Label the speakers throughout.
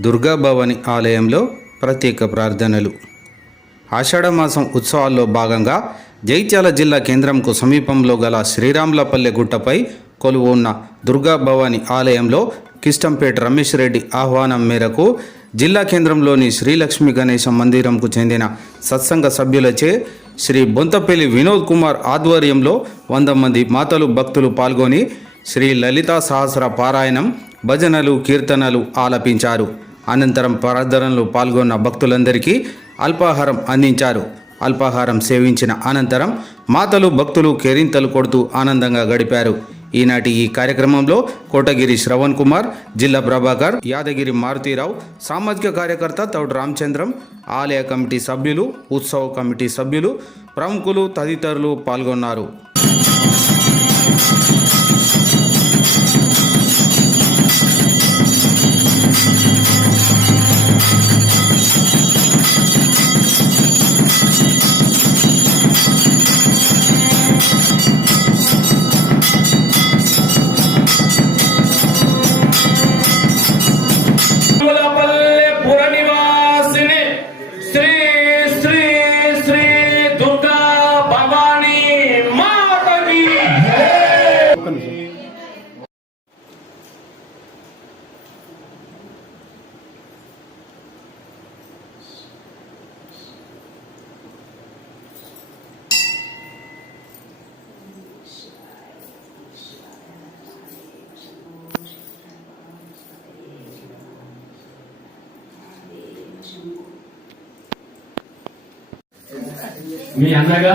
Speaker 1: దుర్గాభవాని ఆలయంలో ప్రత్యేక ప్రార్థనలు. ఆషాఢమాసం ఉత్సవాల్లో భాగంగా జైత్యాల జిల్లా కేంద్రంకు సమీపంలో గల శ్రీరాములపల్లె గుట్టపై కొలువు ఉన్న దుర్గా భవాని ఆలయంలో కిష్టంపేట రమేష్ రెడ్డి ఆహ్వానం మేరకు జిల్లా కేంద్రంలోని శ్రీలక్ష్మి గణేశ మందిరంకు చెందిన సత్సంగ సభ్యులచే శ్రీ బొంతపల్లి వినోద్ కుమార్ ఆధ్వర్యంలో వంద మంది మాతలు భక్తులు పాల్గొని శ్రీ లలితా సహస్ర పారాయణం భజనలు కీర్తనలు ఆలపించారు. అనంతరం ప్రార్థనలు పాల్గొన్న భక్తులందరికీ అల్పాహారం అందించారు. అల్పాహారం సేవించిన అనంతరం మాతలు భక్తులు కేరింతలు కొడుతూ ఆనందంగా గడిపారు. ఈనాటి ఈ కార్యక్రమంలో కోటగిరి శ్రవణ్ కుమార్ జిల్లా ప్రభాకర్ యాదగిరి మారుతీరావు సామాజిక కార్యకర్త తౌడు రామచంద్రం ఆలయ కమిటీ సభ్యులు ఉత్సవ కమిటీ సభ్యులు ప్రముఖులు తదితరులు పాల్గొన్నారు.
Speaker 2: మీ అన్నగా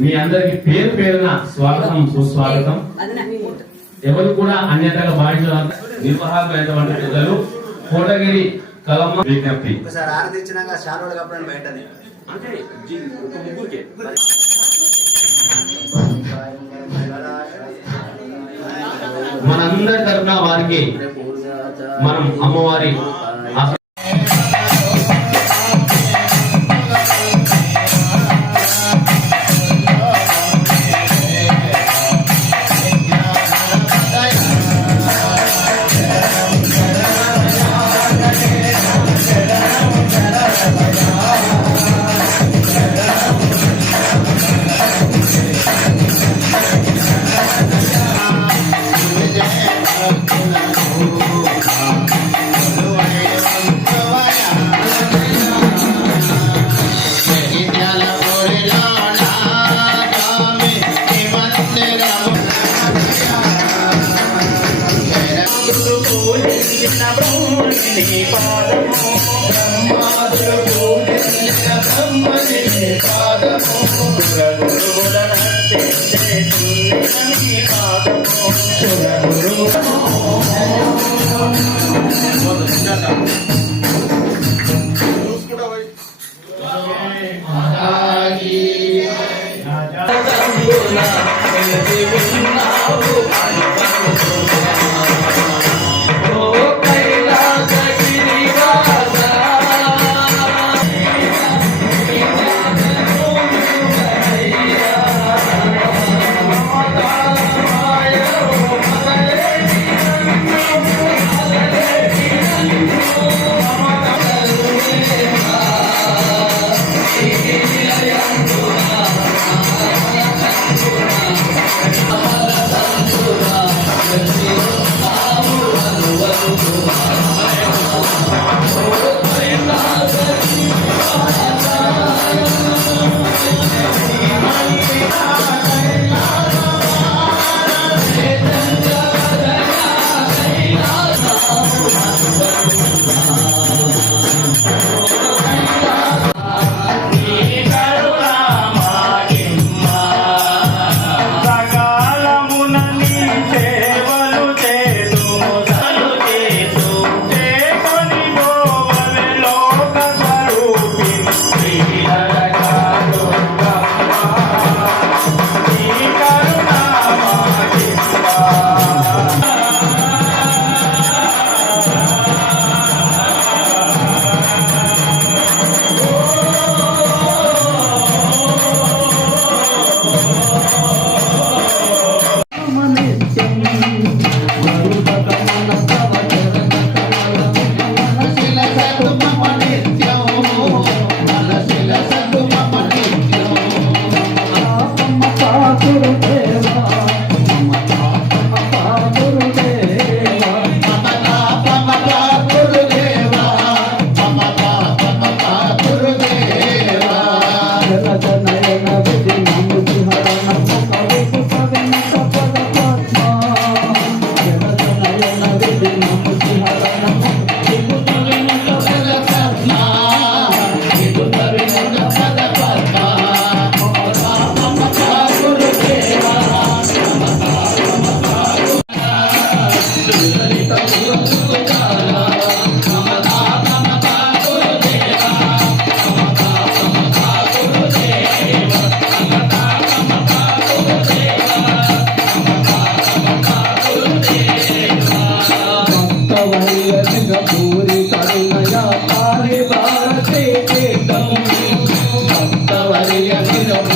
Speaker 2: మీ అందరికి పేరు పేరున స్వాగతం సుస్వాగతం. ఎవరు కూడా అన్యతగా భావించాలంటే నిర్వాహకమైనటువంటి ప్రజలు కోటగిరి కలమ్మ విజ్ఞప్తి. మనందరి తరఫున వారికి మనం అమ్మవారి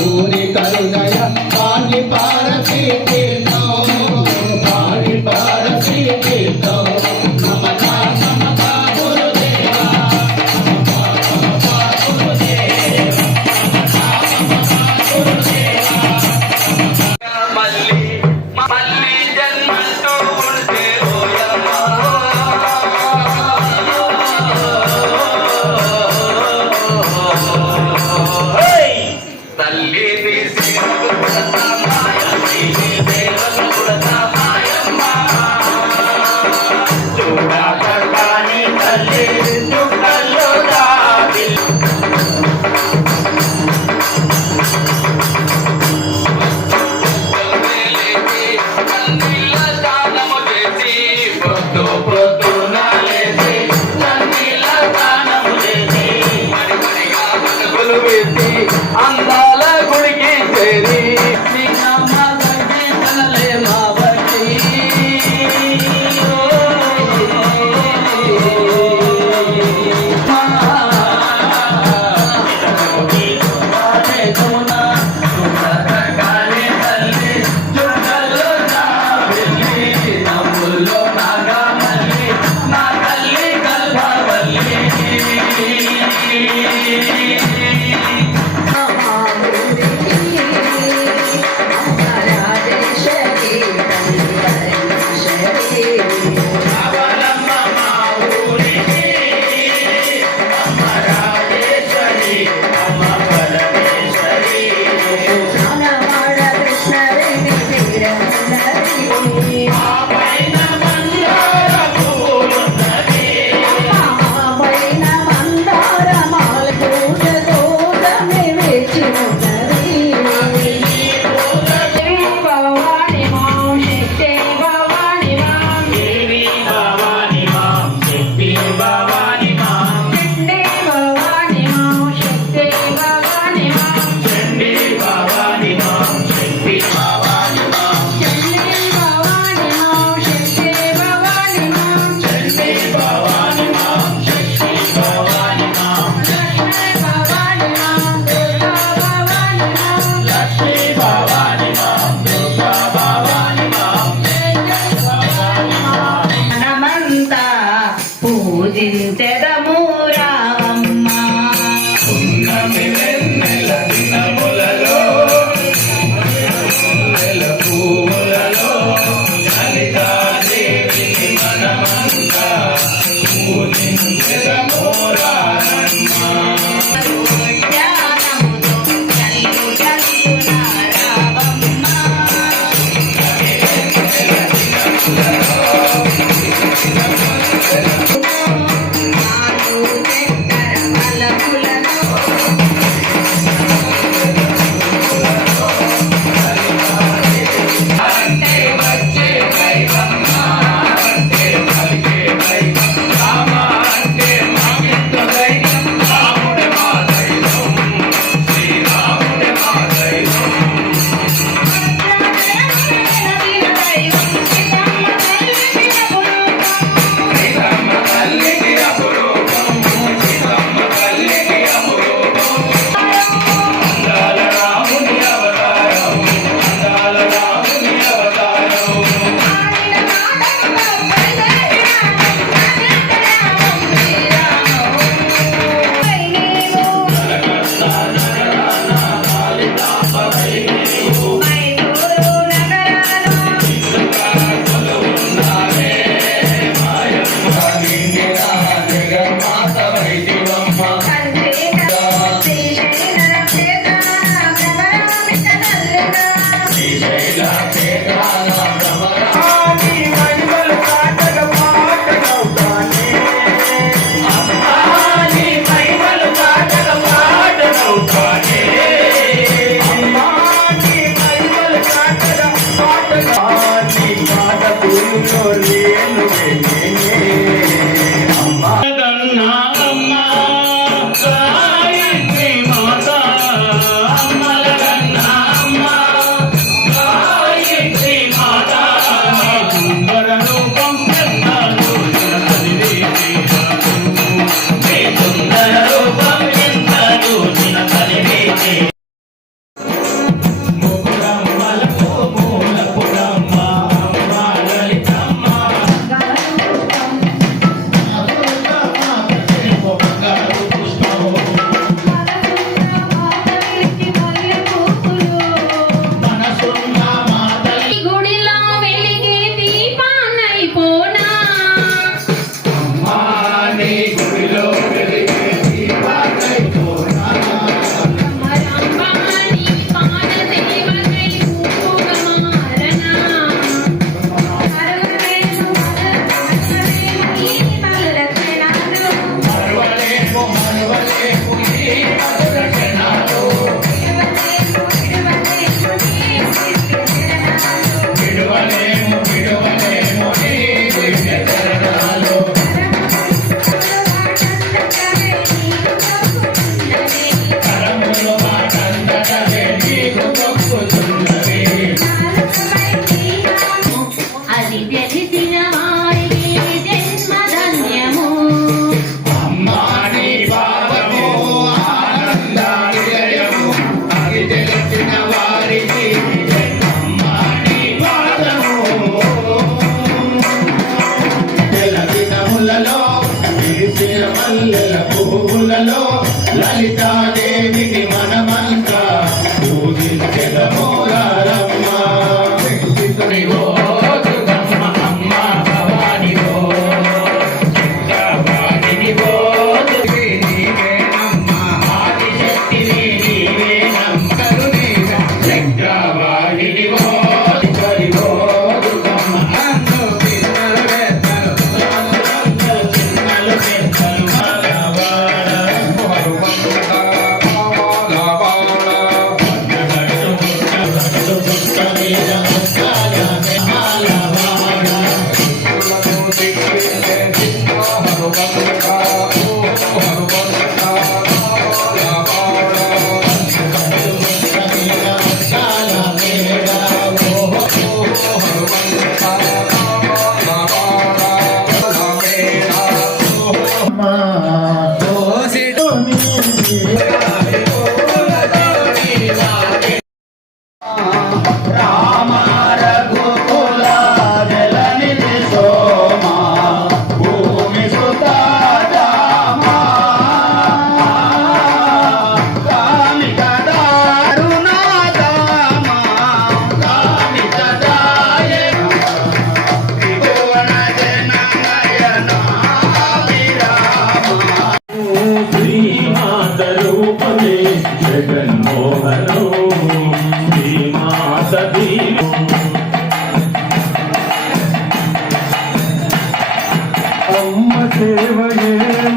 Speaker 3: పూరి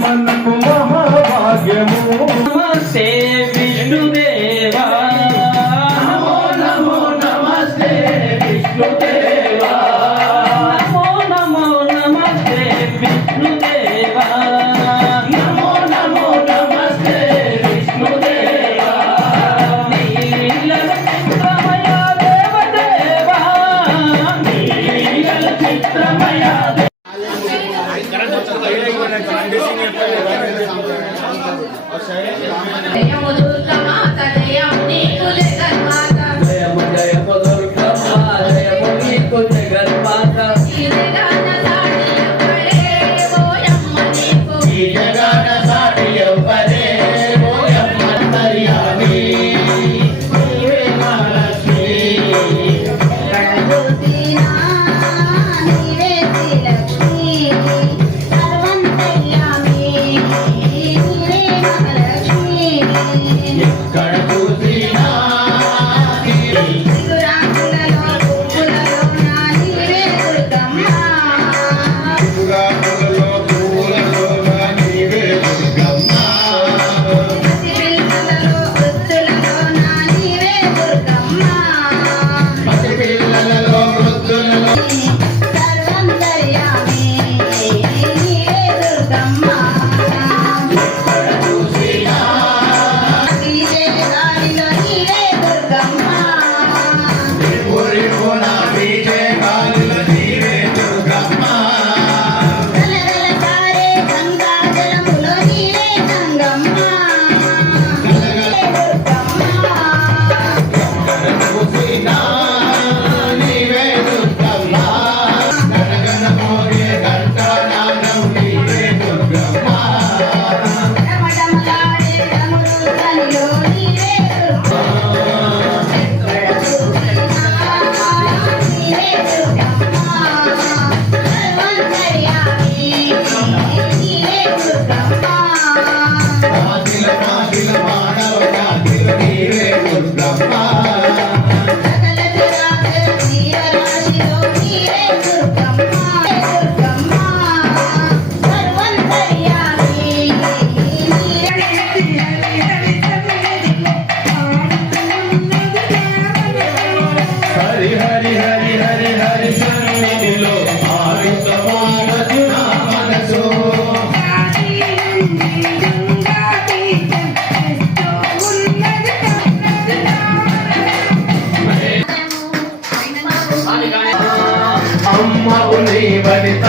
Speaker 3: మనకు మహాభాగ్యము?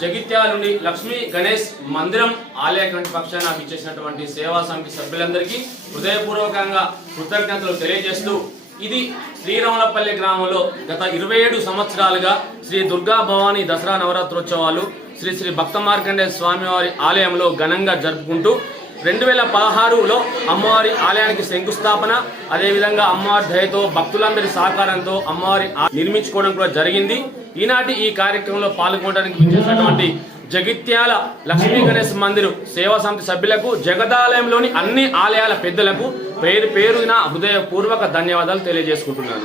Speaker 1: జగిత్యాల నుండి లక్ష్మీ గణేష్ మందిరం ఆలయ కమిటీ పక్షాన ఇచ్చేసినటువంటి సేవా సమితి సభ్యులందరికీ హృదయపూర్వకంగా కృతజ్ఞతలు తెలియజేస్తూ ఇది శ్రీరామలపల్లి గ్రామంలో గత ఇరవై ఏడు సంవత్సరాలుగా శ్రీ దుర్గా భవానీ దసరా నవరాత్రోత్సవాలు శ్రీ శ్రీ భక్త మార్కండే స్వామివారి ఆలయంలో ఘనంగా జరుపుకుంటూ రెండు వేల పదహారులో అమ్మవారి ఆలయానికి శంకుస్థాపన అదేవిధంగా అమ్మవారి దయతో భక్తులందరి సహకారంతో అమ్మవారి నిర్మించుకోవడం కూడా జరిగింది. ఈనాటి ఈ కార్యక్రమంలో పాల్గొనడానికి విచ్చేసినటువంటి జగిత్యాల లక్ష్మీ గణేష్ మందిర్ సేవా సమితి సభ్యులకు జగదాలయంలోని అన్ని ఆలయాల పెద్దలకు పేరు పేరున హృదయపూర్వక ధన్యవాదాలు తెలియజేసుకుంటున్నాను.